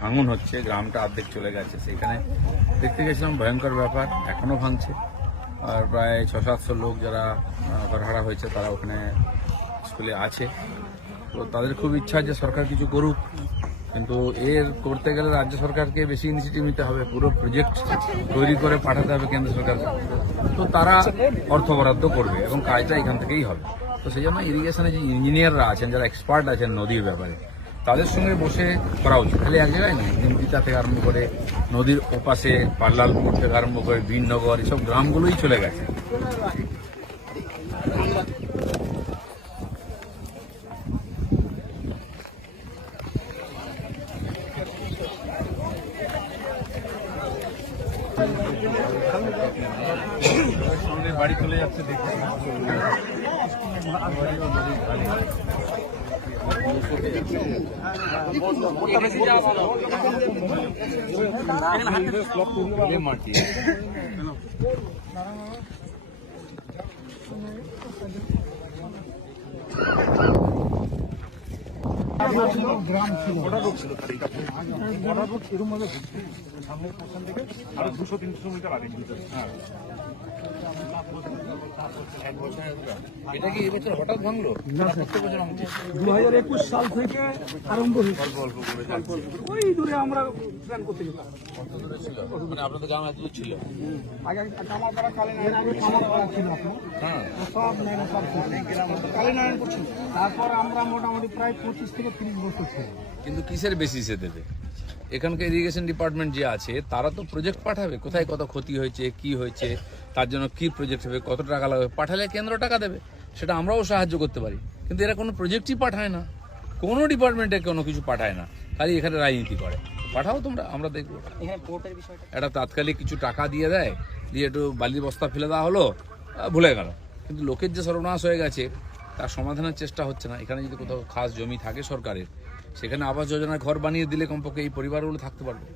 ভাঙন হচ্ছে, গ্রামটা অর্ধেক চলে গেছে। সেখানে দেখতে গেছিলাম, ভয়ঙ্কর ব্যাপার, এখনও ভাঙছে। আর প্রায় ছ সাতশো লোক যারা ঘরহারা হয়েছে, তারা ওখানে স্কুলে আছে। তো তাদের খুব ইচ্ছা যে সরকার কিছু করুক, কিন্তু এর করতে গেলে রাজ্য সরকারকে বেশি ইনিশিয়েটিভ নিতে হবে। পুরো প্রজেক্ট তৈরি করে পাঠাতে হবে কেন্দ্র সরকারকে। তো তারা অর্থ বরাদ্দ করবে এবং কাজটা এখান থেকেই হবে। তো সেই জন্য ইরিগেশনে যে ইঞ্জিনিয়াররা আছেন, যারা এক্সপার্ট আছেন নদীর ব্যাপারে তাদের সঙ্গে বসে করা উচিত। খালি এক জায়গায় নয় নিমতিতা থেকে আরম্ভ করে নদীর ওপাশে, পাল্লালপুর থেকে আরম্ভ করে বীরনগর এসব গ্রামগুলোই চলে গেছে। বাড়ি চলে যাচ্ছে, দেখতে গ্রাম দুশো তিনশো মিটার আগে ছিল। এটা কি এবছর হঠাৎ ভাঙলো? প্রত্যেক দু হাজার একুশ সাল থেকে আরম্ভ হয়েছে। ওই দূরে আমরা প্ল্যান করতে যেতাম। ছিল? মানে আপনাদের গ্রাম এত ছিল? আগে কামারপাড়া কালীনারায়ণ আগে কামারপাড়া ছিল হ্যাঁ সব নারায়ণ সব কালীনারায়ণ করছিল তারপর আমরা মোটামুটি প্রায় পঁচিশ থেকে তিরিশ বছর ছিল। কিন্তু কিসের বেসিসে দেবে? এখানকার ইরিগেশন ডিপার্টমেন্ট যে আছে তারা তো প্রজেক্ট পাঠাবে। কোথায় কত ক্ষতি হয়েছে কি হয়েছে তার জন্য কি প্রজেক্ট হবে কত টাকা লাগবে পাঠালে কেন্দ্র টাকা দেবে। সেটা আমরাও সাহায্য করতে পারি। কিন্তু এরা কোনো প্রজেক্টই পাঠায় না। কোনো ডিপার্টমেন্টে কোনো কিছু পাঠায় না। খালি এখানে রাজনীতি করে। পাঠাও তোমরা আমরা দেখব। একটা তাৎকালিক কিছু টাকা দিয়ে দেয় দিয়ে একটু বালির বস্তা ফেলে দেওয়া হলো ভুলে গেল। কিন্তু লোকের যে সর্বনাশ হয়ে গেছে তার সমাধানের চেষ্টা হচ্ছে না। এখানে যদি কোথাও খাস জমি থাকে সরকারের সেখানে আবাস যোজনার ঘর বানিয়ে দিলে কমপক্ষে এই পরিবারগুলো থাকতে পারবে।